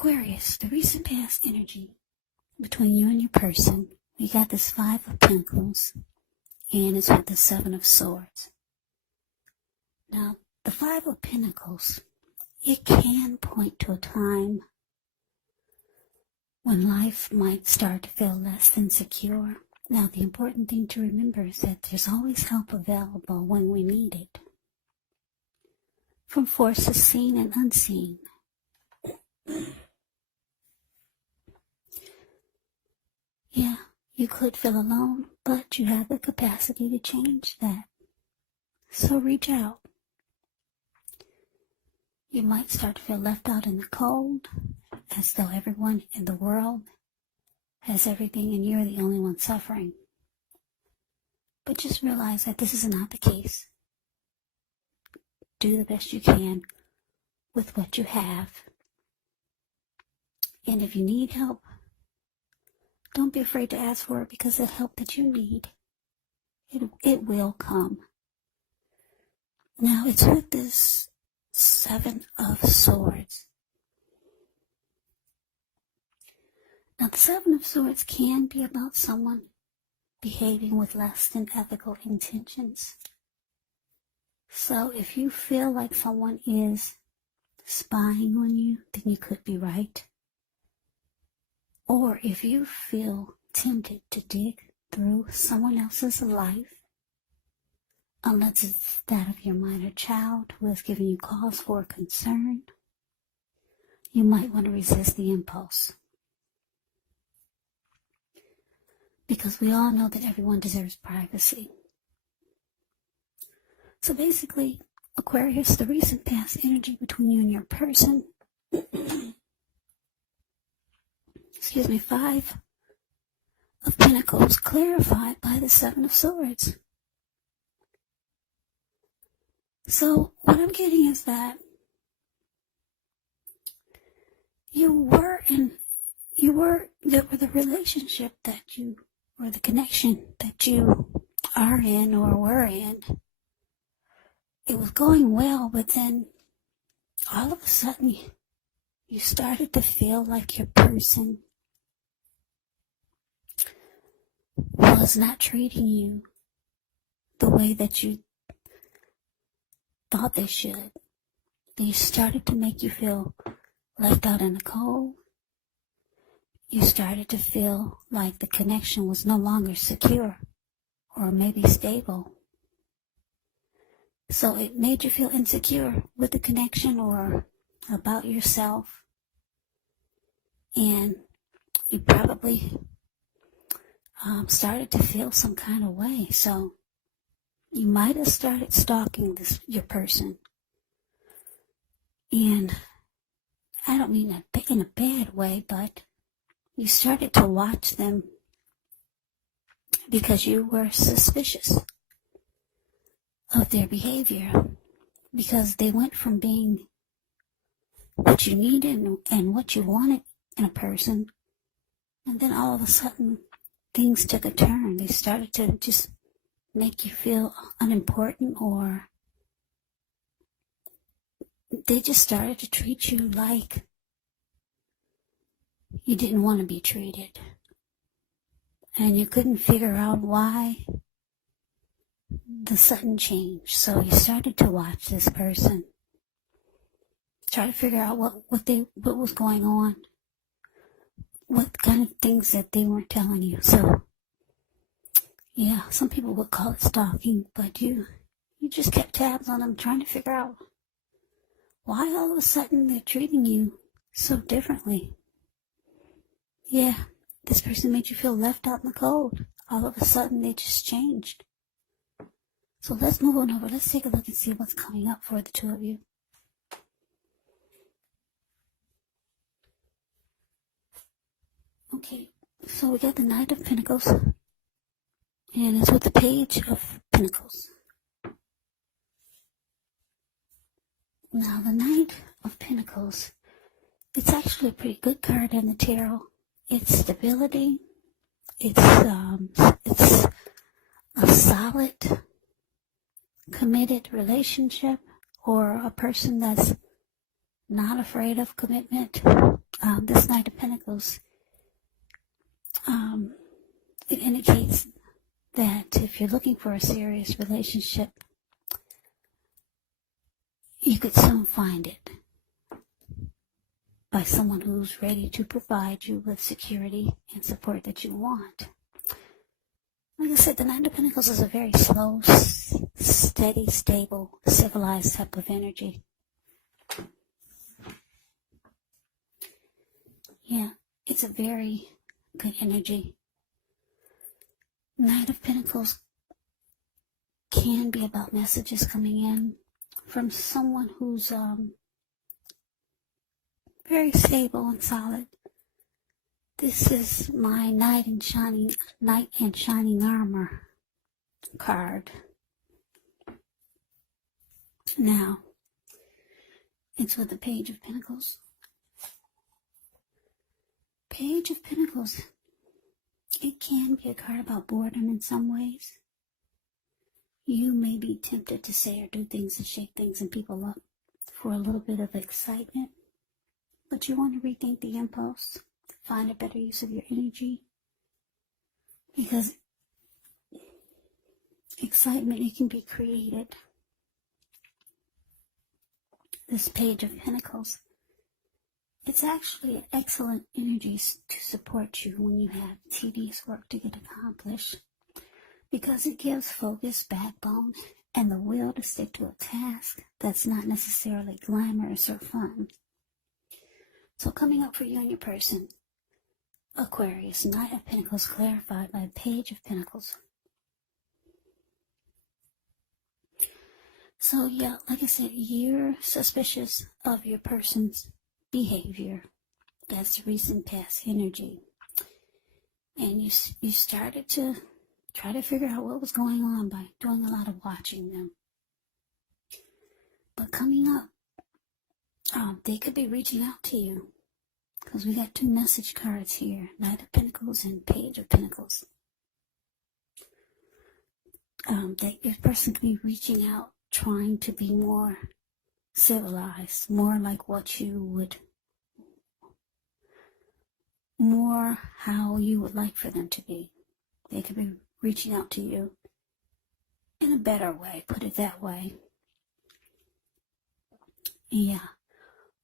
Aquarius, the recent past energy between you and your person. We got this Five of Pentacles, and it's with the Seven of Swords. Now, the Five of Pentacles, it can point to a time when life might start to feel less than secure. Now, the important thing to remember is that there's always help available when we need it, from forces seen and unseen. Yeah, you could feel alone, but you have the capacity to change that. So reach out. You might start to feel left out in the cold, as though everyone in the world has everything and you're the only one suffering. But just realize that this is not the case. Do the best you can with what you have. And if you need help, don't be afraid to ask for it, because the help that you need, it will come. Now, it's with this Seven of Swords. Now, the Seven of Swords can be about someone behaving with less than ethical intentions. So if you feel like someone is spying on you, then you could be right. Or if you feel tempted to dig through someone else's life, unless it's that of your minor child who has given you cause for concern, you might want to resist the impulse. Because we all know that everyone deserves privacy. So basically, Aquarius, the recent past energy between you and your person, Five of Pentacles, clarified by the Seven of Swords. So what I'm getting is that the relationship that you, or the connection that you are in or were in, it was going well, but then all of a sudden you started to feel like your person was not treating you the way that you thought they should. They started to make you feel left out in the cold. You started to feel like the connection was no longer secure or maybe stable. So it made you feel insecure with the connection or about yourself. And you probably started to feel some kind of way. So you might have started stalking your person. And I don't mean that in a bad way, but you started to watch them because you were suspicious of their behavior, because they went from being what you needed and what you wanted in a person, and then all of a sudden things took a turn. They started to just make you feel unimportant, or they just started to treat you like you didn't want to be treated. And you couldn't figure out why the sudden change. So you started to watch this person, try to figure out what was going on, what kind of things that they weren't telling you. So yeah, some people would call it stalking, but you just kept tabs on them, trying to figure out why all of a sudden they're treating you so differently. Yeah, this person made you feel left out in the cold. All of a sudden they just changed. So let's move on over. Let's take a look and see what's coming up for the two of you. Okay, so we got the Knight of Pentacles, and it's with the Page of Pentacles. Now, the Knight of Pentacles, it's actually a pretty good card in the tarot. It's stability. It's a solid, committed relationship, or a person that's not afraid of commitment. This Knight of Pentacles, it indicates that if you're looking for a serious relationship, you could soon find it by someone who's ready to provide you with security and support that you want. Like I said, the Knight of Pentacles is a very slow, steady, stable, civilized type of energy. Yeah, it's a very good energy. Knight of Pentacles can be about messages coming in from someone who's very stable and solid. This is my Knight in Shining Armor card. Now, it's with the Page of Pentacles. Page of Pentacles, it can be a card about boredom in some ways. You may be tempted to say or do things and shake things and people up for a little bit of excitement, but you want to rethink the impulse, find a better use of your energy, because excitement, it can be created. This Page of Pentacles, it's actually an excellent energy to support you when you have tedious work to get accomplished, because it gives focus, backbone, and the will to stick to a task that's not necessarily glamorous or fun. So coming up for you and your person, Aquarius, Knight of Pentacles clarified by the Page of Pentacles. So yeah, like I said, you're suspicious of your person's behavior. That's the recent past energy. And you started to try to figure out what was going on by doing a lot of watching them. But coming up, they could be reaching out to you, because we got two message cards here, Knight of Pentacles and Page of Pentacles. That your person could be reaching out, trying to be more civilized, more like what you would, more how you would like for them to be. They could be reaching out to you in a better way, put it that way. Yeah.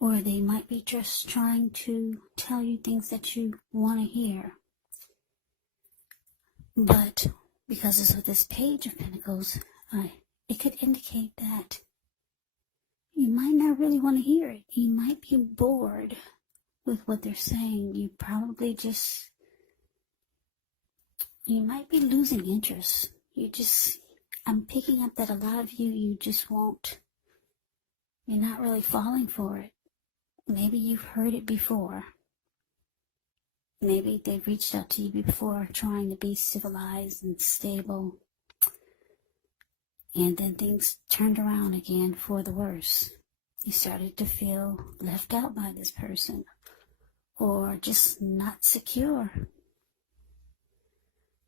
Or they might be just trying to tell you things that you want to hear. But because it's with this Page of Pentacles, it could indicate that you might not really want to hear it. You might be bored with what they're saying. You might be losing interest. I'm picking up that a lot of you just won't, you're not really falling for it. Maybe you've heard it before. Maybe they've reached out to you before trying to be civilized and stable. And then things turned around again for the worse. You started to feel left out by this person, or just not secure.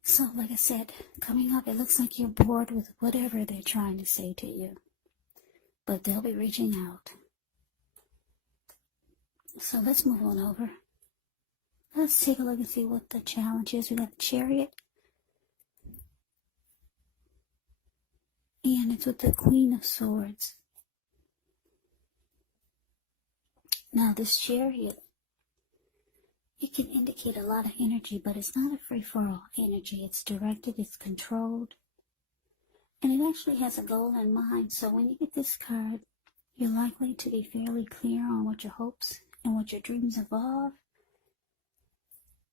So like I said, coming up, it looks like you're bored with whatever they're trying to say to you. But they'll be reaching out. So let's move on over. Let's take a look and see what the challenge is. We got the Chariot. And it's with the Queen of Swords. Now this Chariot, it can indicate a lot of energy, but it's not a free-for-all energy. It's directed, it's controlled, and it actually has a goal in mind. So when you get this card, you're likely to be fairly clear on what your hopes and what your dreams involve,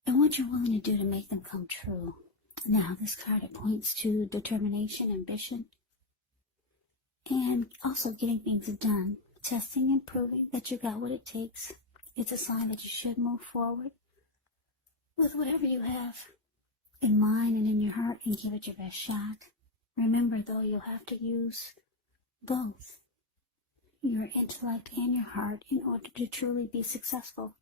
and what you're willing to do to make them come true. Now this card, it points to determination, ambition, and also getting things done. Testing and proving that you got what it takes. It's a sign that you should move forward with whatever you have in mind and in your heart and give it your best shot. Remember though, you'll have to use both your intellect and your heart in order to truly be successful.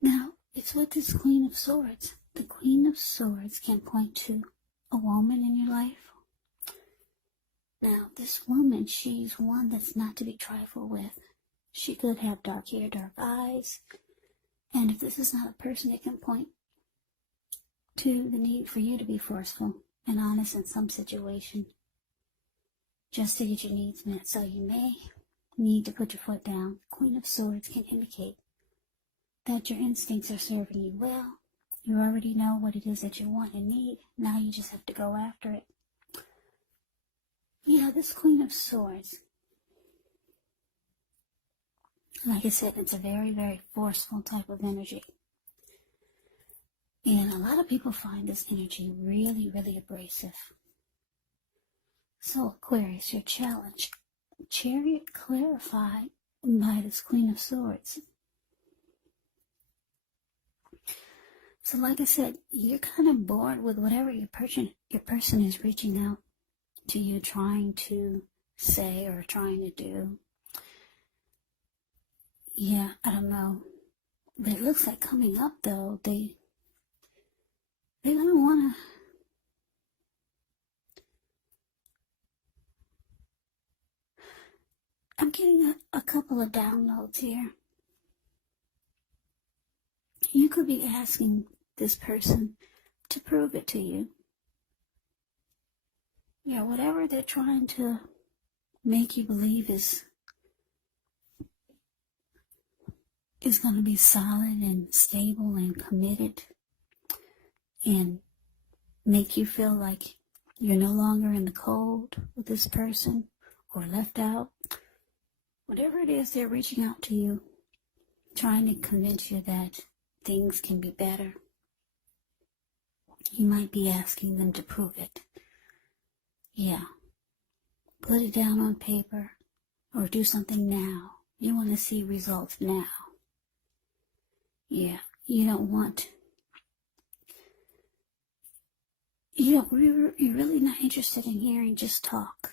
Now, it's with this Queen of Swords. The Queen of Swords can point to a woman in your life, Now, this woman, she's one that's not to be trifled with. She could have dark hair, dark eyes. And if this is not a person, it can point to the need for you to be forceful and honest in some situation just to get your needs met. So you may need to put your foot down. Queen of Swords can indicate that your instincts are serving you well. You already know what it is that you want and need. Now you just have to go after it. Yeah, this Queen of Swords, like I said, it's a very, very forceful type of energy. And a lot of people find this energy really, really abrasive. So Aquarius, your challenge. Chariot clarified by this Queen of Swords. So like I said, you're kind of bored with whatever your person is reaching out to you, trying to say or trying to do. Yeah, I don't know. But it looks like coming up though, they're gonna wanna I'm getting a couple of downloads here. You could be asking this person to prove it to you. Yeah, whatever they're trying to make you believe is going to be solid and stable and committed and make you feel like you're no longer in the cold with this person or left out. Whatever it is, they're reaching out to you, trying to convince you that things can be better. You might be asking them to prove it. Yeah. Put it down on paper or do something now. You want to see results now. Yeah. You're really not interested in hearing just talk.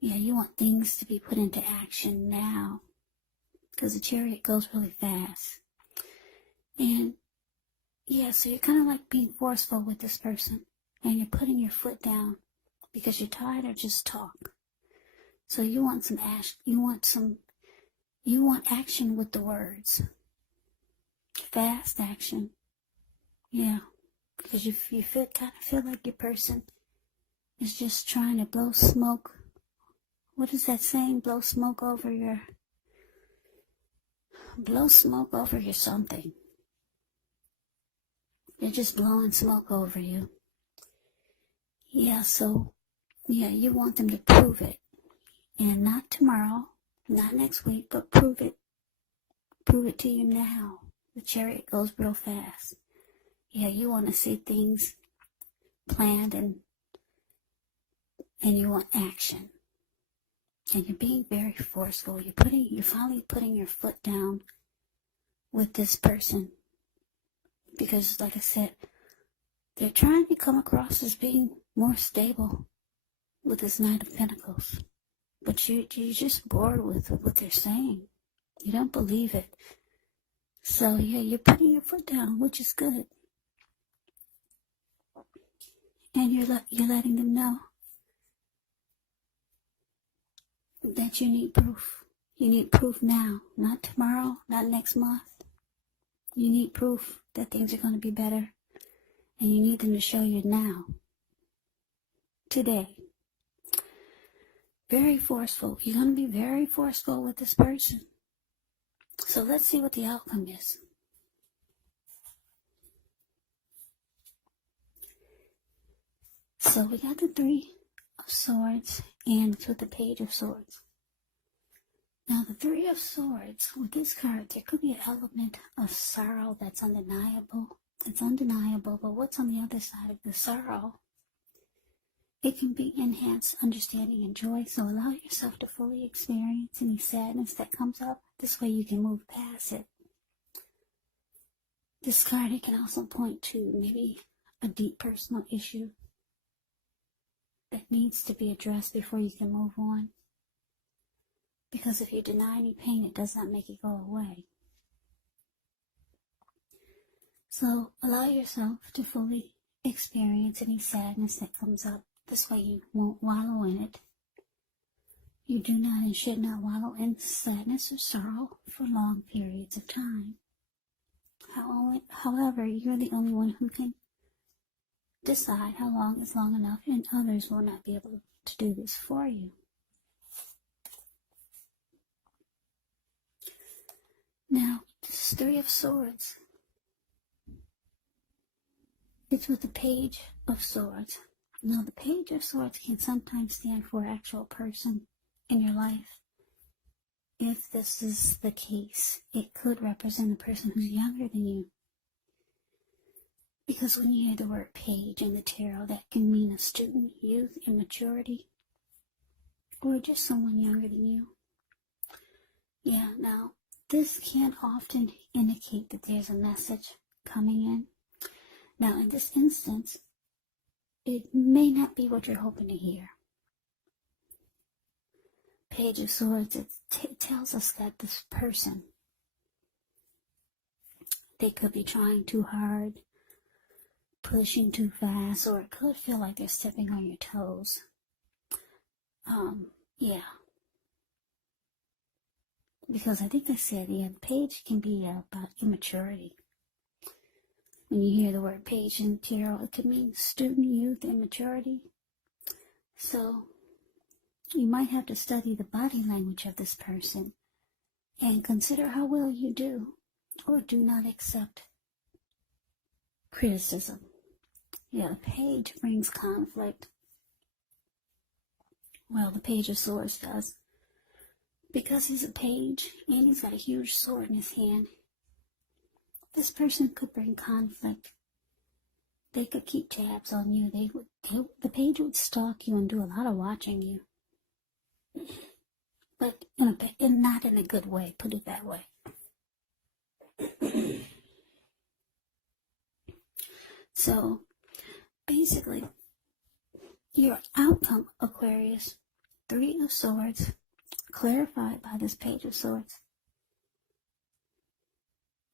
Yeah, you want things to be put into action now. Because the Chariot goes really fast. And yeah, so you're kind of like being forceful with this person. And you're putting your foot down because you're tired of just talk. So you want some action. You want action with the words. Fast action. Yeah. Because you kind of feel like your person is just trying to blow smoke. What is that saying? Blow smoke over your something. They're just blowing smoke over you. Yeah, so, yeah, you want them to prove it. And not tomorrow, not next week, but prove it. Prove it to you now. The Chariot goes real fast. Yeah, you want to see things planned and you want action. And you're being very forceful. You're finally putting your foot down with this person. Because, like I said, they're trying to come across as being more stable with this Knight of Pentacles. But you're just bored with what they're saying. You don't believe it. So, yeah, you're putting your foot down, which is good. And you're letting them know that you need proof. You need proof now, not tomorrow, not next month. You need proof that things are going to be better. And you need them to show you now. Today. Very forceful. You're going to be very forceful with this person. So let's see what the outcome is. So we got the Three of Swords and with the Page of Swords. Now the Three of Swords, with this card, there could be an element of sorrow that's undeniable. It's undeniable, but what's on the other side of the sorrow? It can be enhanced understanding and joy, so allow yourself to fully experience any sadness that comes up. This way you can move past it. This card, it can also point to maybe a deep personal issue that needs to be addressed before you can move on. Because if you deny any pain, it does not make it go away. So allow yourself to fully experience any sadness that comes up. This way you won't wallow in it. You do not and should not wallow in sadness or sorrow for long periods of time. However, you're the only one who can decide how long is long enough, and others will not be able to do this for you. Now, this Three of Swords. It's with the Page of Swords. Now, the Page of Swords can sometimes stand for an actual person in your life. If this is the case, it could represent a person who's younger than you. Because when you hear the word page in the tarot, that can mean a student, youth, immaturity, or just someone younger than you. Yeah, now, this can often indicate that there's a message coming in. Now, in this instance, it may not be what you're hoping to hear. Page of Swords, it tells us that this person, they could be trying too hard, pushing too fast, or it could feel like they're stepping on your toes. Yeah. Because I think they said, the page can be about immaturity. When you hear the word page in tarot, it could mean student, youth, immaturity. So, you might have to study the body language of this person and consider how well you do or do not accept criticism. Yeah, the page brings conflict. Well, the Page of Swords does. Because he's a page and he's got a huge sword in his hand, this person could bring conflict. They could keep tabs on you. The page would stalk you and do a lot of watching you. But not in a good way, put it that way. So, basically, your outcome, Aquarius, Three of Swords, clarified by this Page of Swords.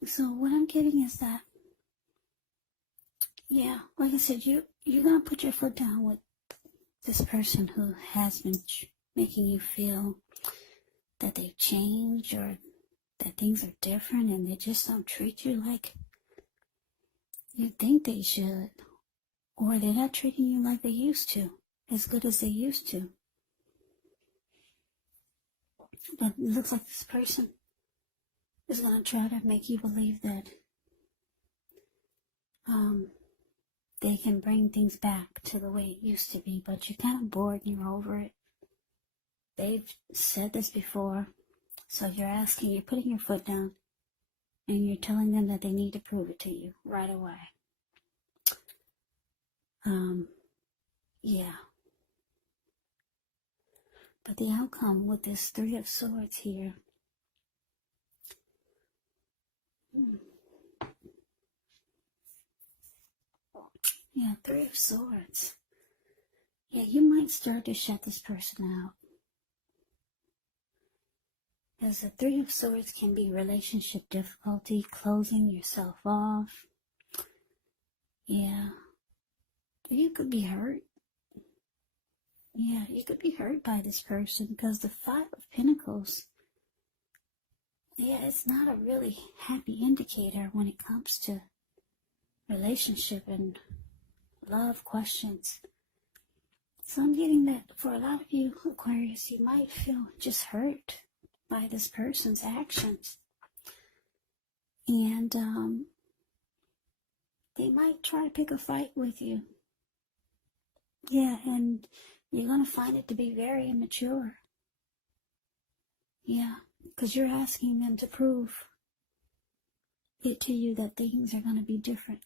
So what I'm getting is that, yeah, like I said, you're going to put your foot down with this person who has been making you feel that they've changed or that things are different and they just don't treat you like you think they should, or they're not treating you like they used to, as good as they used to. But it looks like this person is going to try to make you believe that they can bring things back to the way it used to be, but you're kind of bored and you're over it. They've said this before, so you're putting your foot down, and you're telling them that they need to prove it to you right away. Yeah. But the outcome with this Three of Swords here, yeah, Three of Swords. Yeah, you might start to shut this person out. As the Three of Swords can be relationship difficulty, closing yourself off. Yeah. You could be hurt. Yeah, you could be hurt by this person because the Five of Pentacles, yeah, it's not a really happy indicator when it comes to relationship and love questions. So I'm getting that for a lot of you, Aquarius, you might feel just hurt by this person's actions. And they might try to pick a fight with you. Yeah, and you're going to find it to be very immature. Yeah, because you're asking them to prove it to you that things are going to be different.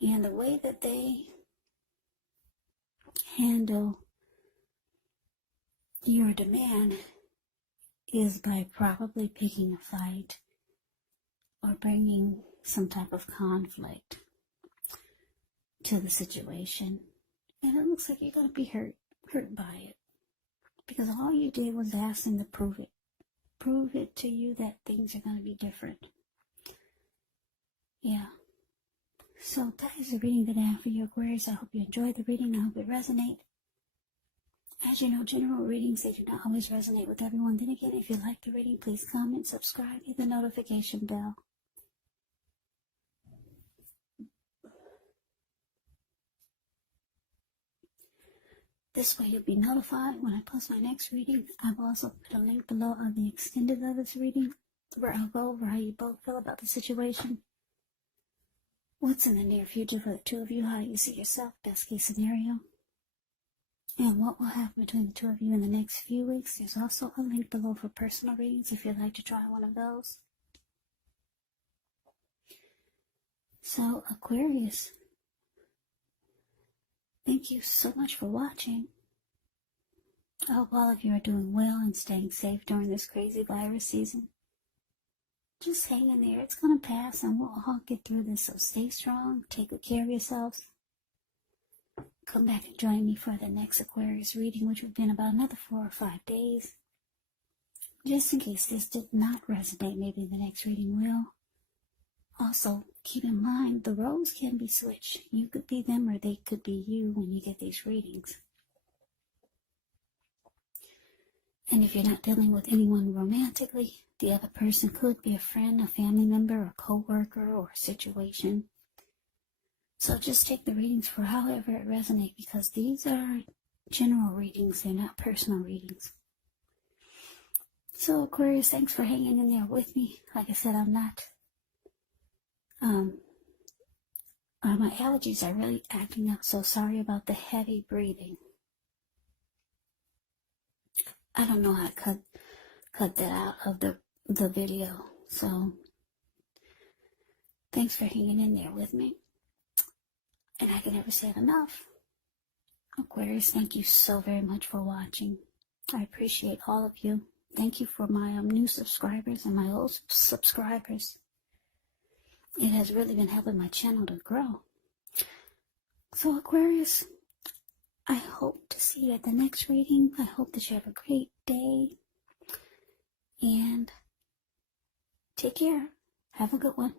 And the way that they handle your demand is by probably picking a fight or bringing some type of conflict to the situation. And it looks like you're going to be hurt by it. Because all you did was ask them to prove it. Prove it to you that things are going to be different. Yeah. So that is the reading that I have for you, Aquarius. I hope you enjoyed the reading. I hope it resonated. As you know, general readings, they do not always resonate with everyone. Then again, if you like the reading, please comment, subscribe, hit the notification bell. This way you'll be notified when I post my next reading. I've also put a link below of the extended of this reading, where I'll go over how you both feel about the situation. What's in the near future for the two of you, how you see yourself, best case scenario. And what will happen between the two of you in the next few weeks. There's also a link below for personal readings if you'd like to try one of those. So, Aquarius, thank you so much for watching. I hope all of you are doing well and staying safe during this crazy virus season. Just hang in there. It's going to pass and we'll all get through this. So stay strong. Take good care of yourselves. Come back and join me for the next Aquarius reading, which will be in about another 4 or 5 days. Just in case this did not resonate, maybe the next reading will. Also, keep in mind, the roles can be switched. You could be them or they could be you when you get these readings. And if you're not dealing with anyone romantically, the other person could be a friend, a family member, a co-worker, or a situation. So just take the readings for however it resonates, because these are general readings, they're not personal readings. So Aquarius, thanks for hanging in there with me. Like I said, I'm not, my allergies are really acting up, so sorry about the heavy breathing. I don't know how to cut that out of the video, so thanks for hanging in there with me. And I can never say it enough. Aquarius, thank you so very much for watching. I appreciate all of you. Thank you for my new subscribers and my old subscribers. It has really been helping my channel to grow. So Aquarius, I hope to see you at the next reading. I hope that you have a great day. And take care. Have a good one.